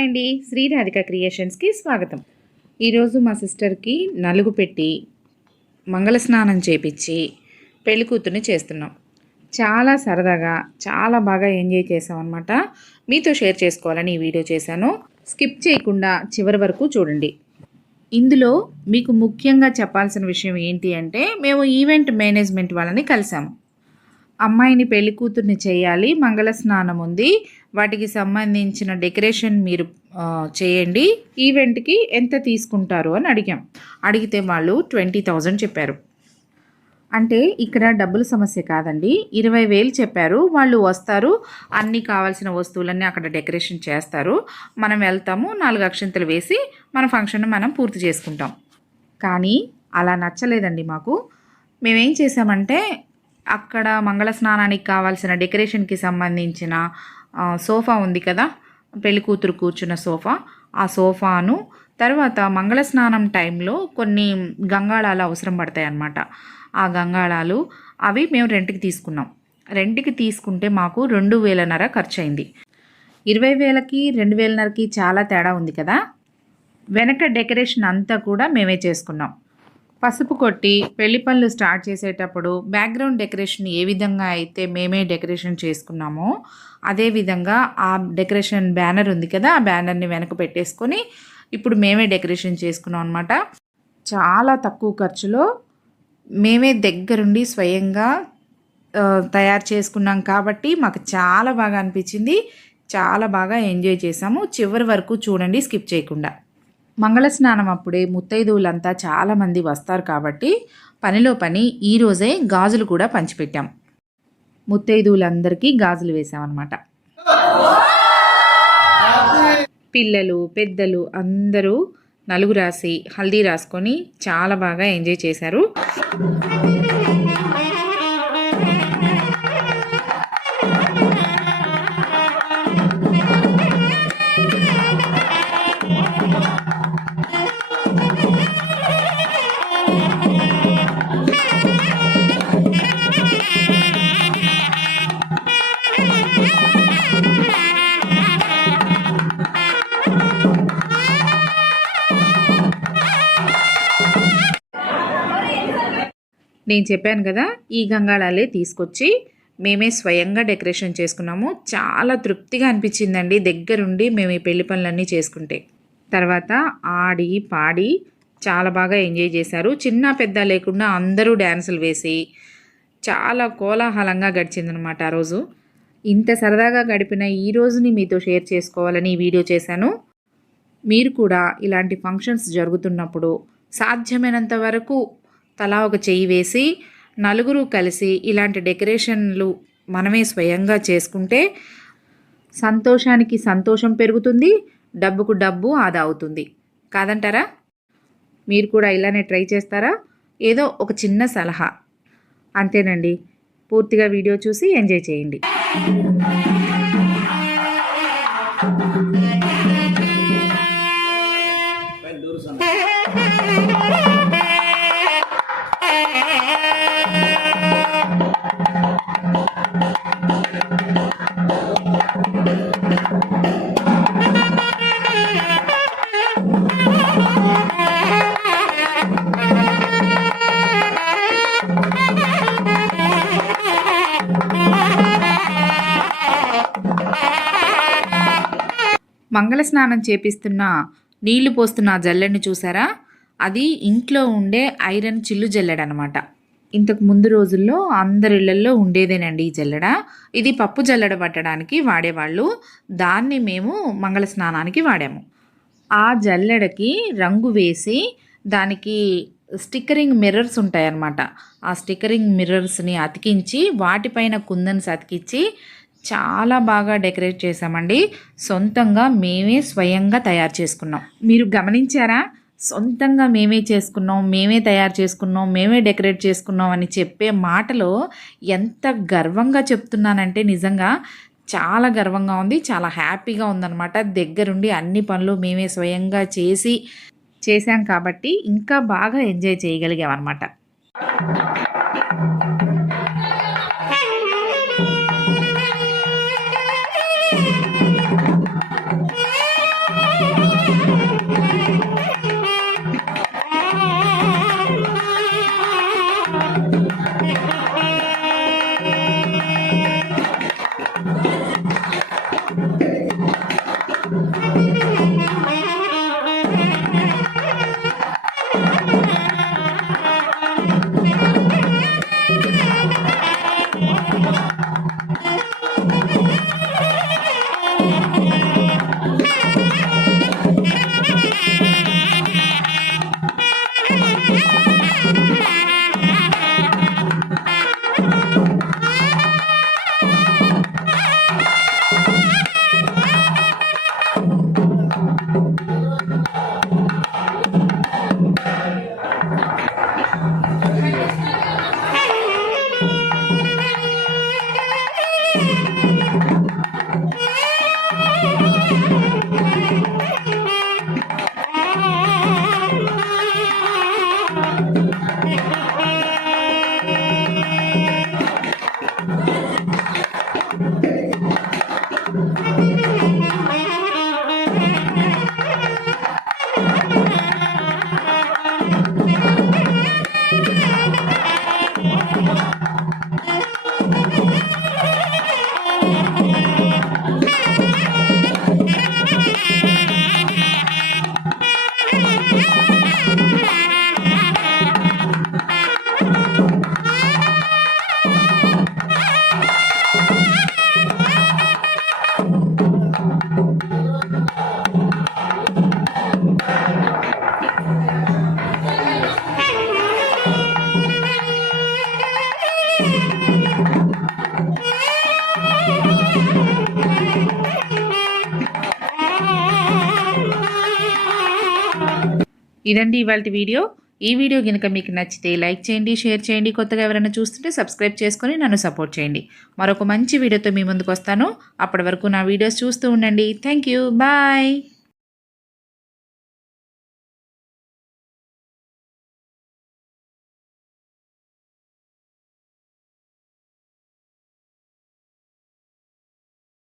Hi అండి, శ్రీరాధిక క్రియేషన్స్కి స్వాగతం. ఈరోజు మా సిస్టర్కి నలుగు పెట్టి మంగళస్నానం చేపించి పెళ్లి కూతుర్ని చేస్తున్నాం. చాలా సరదాగా చాలా బాగా ఎంజాయ్ చేసాం అనమాట. మీతో షేర్ చేసుకోవాలని ఈ వీడియో చేశాను. స్కిప్ చేయకుండా చివరి వరకు చూడండి. ఇందులో మీకు ముఖ్యంగా చెప్పాల్సిన విషయం ఏంటి అంటే, మేము ఈవెంట్ మేనేజ్మెంట్ వాళ్ళని కలిసాము. అమ్మాయిని పెళ్లి కూతుర్ని చేయాలి, మంగళస్నానం ఉంది, వాటికి సంబంధించిన డెకరేషన్ మీరు చేయండి, ఈవెంట్కి ఎంత తీసుకుంటారు అని అడిగితే వాళ్ళు 20,000 చెప్పారు. అంటే ఇక్కడ డబ్బుల సమస్య కాదండి, 20,000 చెప్పారు. వాళ్ళు వస్తారు, అన్నీ కావాల్సిన వస్తువులన్నీ అక్కడ డెకరేషన్ చేస్తారు, మనం వెళ్తాము, 4 అక్షంతలు వేసి మన ఫంక్షన్ మనం పూర్తి చేసుకుంటాం. కానీ అలా నచ్చలేదండి మాకు. మేమేం చేసామంటే, అక్కడ మంగళ స్నానానికి కావాల్సిన డెకరేషన్కి సంబంధించిన సోఫా ఉంది కదా, పెళ్లి కూతురు కూర్చున్న సోఫా, ఆ సోఫాను, తర్వాత మంగళ స్నానం టైంలో కొన్ని గంగాళాలు అవసరం పడతాయి అన్నమాట. ఆ గంగాళాలు అవి మేము రెంట్కి తీసుకున్నాం. రెంట్కి తీసుకుంటే మాకు 2,500 ఖర్చు అయింది. 20,000కి 2,500కి చాలా తేడా ఉంది కదా. వెనక డెకరేషన్ అంతా కూడా మేమే చేసుకున్నాం. పసుపు కొట్టి పెళ్లి పనులు స్టార్ట్ చేసేటప్పుడు బ్యాక్గ్రౌండ్ డెకరేషన్ ఏ విధంగా అయితే మేమే డెకరేషన్ చేసుకున్నామో, అదేవిధంగా ఆ డెకరేషన్ బ్యానర్ ఉంది కదా, ఆ బ్యానర్ని వెనక పెట్టేసుకొని ఇప్పుడు మేమే డెకరేషన్ చేసుకున్నాం అనమాట. చాలా తక్కువ ఖర్చులో మేమే దగ్గరుండి స్వయంగా తయారు చేసుకున్నాం కాబట్టి మాకు చాలా బాగా అనిపించింది. చాలా బాగా ఎంజాయ్ చేసాము. చివరి వరకు చూడండి, స్కిప్ చేయకుండా. మంగళస్నానం అప్పుడే ముత్తైదువులంతా చాలామంది వస్తారు కాబట్టి పనిలో పని ఈరోజే గాజులు కూడా పంచిపెట్టాం. ముత్తైదువులందరికీ గాజులు వేసామన్నమాట. పిల్లలు పెద్దలు అందరూ నలుగు రాసి హల్దీ రాసుకొని చాలా బాగా ఎంజాయ్ చేశారు. నేను చెప్పాను కదా, ఈ గంగాళాలే తీసుకొచ్చి మేమే స్వయంగా డెకరేషన్ చేసుకున్నాము. చాలా తృప్తిగా అనిపించిందండి దగ్గరుండి మేము ఈ పెళ్లి పనులన్నీ చేసుకుంటే. తర్వాత ఆడి పాడి చాలా బాగా ఎంజాయ్ చేశారు. చిన్న పెద్ద లేకుండా అందరూ డ్యాన్సులు వేసి చాలా కోలాహలంగా గడిచిందనమాట ఆ రోజు. ఇంత సరదాగా గడిపిన ఈ రోజుని మీతో షేర్ చేసుకోవాలని ఈ వీడియో చేశాను. మీరు కూడా ఇలాంటి ఫంక్షన్స్ జరుగుతున్నప్పుడు సాధ్యమైనంత వరకు తలా ఒక చెయ్యి వేసి నలుగురు కలిసి ఇలాంటి డెకరేషన్లు మనమే స్వయంగా చేసుకుంటే సంతోషానికి సంతోషం పెరుగుతుంది, డబ్బుకు డబ్బు ఆదా అవుతుంది. కాదంటారా? మీరు కూడా ఇలానే ట్రై చేస్తారా? ఏదో ఒక చిన్న సలహా అంతేనండి. పూర్తిగా వీడియో చూసి ఎంజాయ్ చేయండి. మంగళ స్నానం చేపిస్తున్న నీళ్లు పోస్తున్న జల్లెడిని చూసారా? అది ఇంట్లో ఉండే ఐరన్ చిల్లు జల్లెడనమాట. ఇంతకు ముందు రోజుల్లో అందరి ఇళ్లల్లో ఉండేదేనండి ఈ జల్లెడ. ఇది పప్పు జల్లెడ పట్టడానికి వాడేవాళ్ళు. దాన్ని మేము మంగళ స్నానానికి వాడాము. ఆ జల్లెడకి రంగు వేసి దానికి స్టిక్కరింగ్ మిర్రర్స్ ఉంటాయన్నమాట. ఆ స్టిక్కరింగ్ మిర్రర్స్ని అతికించి వాటిపైన కుందన్స్ అతికించి చాలా బాగా డెకరేట్ చేసామండి. సొంతంగా మేమే స్వయంగా తయారు చేసుకున్నాం. మీరు గమనించారా? సొంతంగా మేమే చేసుకున్నాం, మేమే తయారు చేసుకున్నాం, మేమే డెకరేట్ చేసుకున్నాం అని చెప్పే మాటలో ఎంత గర్వంగా చెప్తున్నానంటే నిజంగా చాలా గర్వంగా ఉంది, చాలా హ్యాపీగా ఉందన్నమాట. దగ్గరుండి అన్ని పనులు మేమే స్వయంగా చేశాం కాబట్టి ఇంకా బాగా ఎంజాయ్ చేయగలిగాం అన్నమాట. ఇదండి ఇవాల్టి వీడియో. ఈ వీడియో గనుక మీకు నచ్చితే లైక్ చేయండి, షేర్ చేయండి. కొత్తగా ఎవరైనా చూస్తుంటే సబ్స్క్రైబ్ చేసుకొని నన్ను సపోర్ట్ చేయండి. మరొక మంచి వీడియోతో మీ ముందుకు వస్తాను. అప్పటి వరకు నా వీడియోస్ చూస్తూ ఉండండి. Thank you. బాయ్.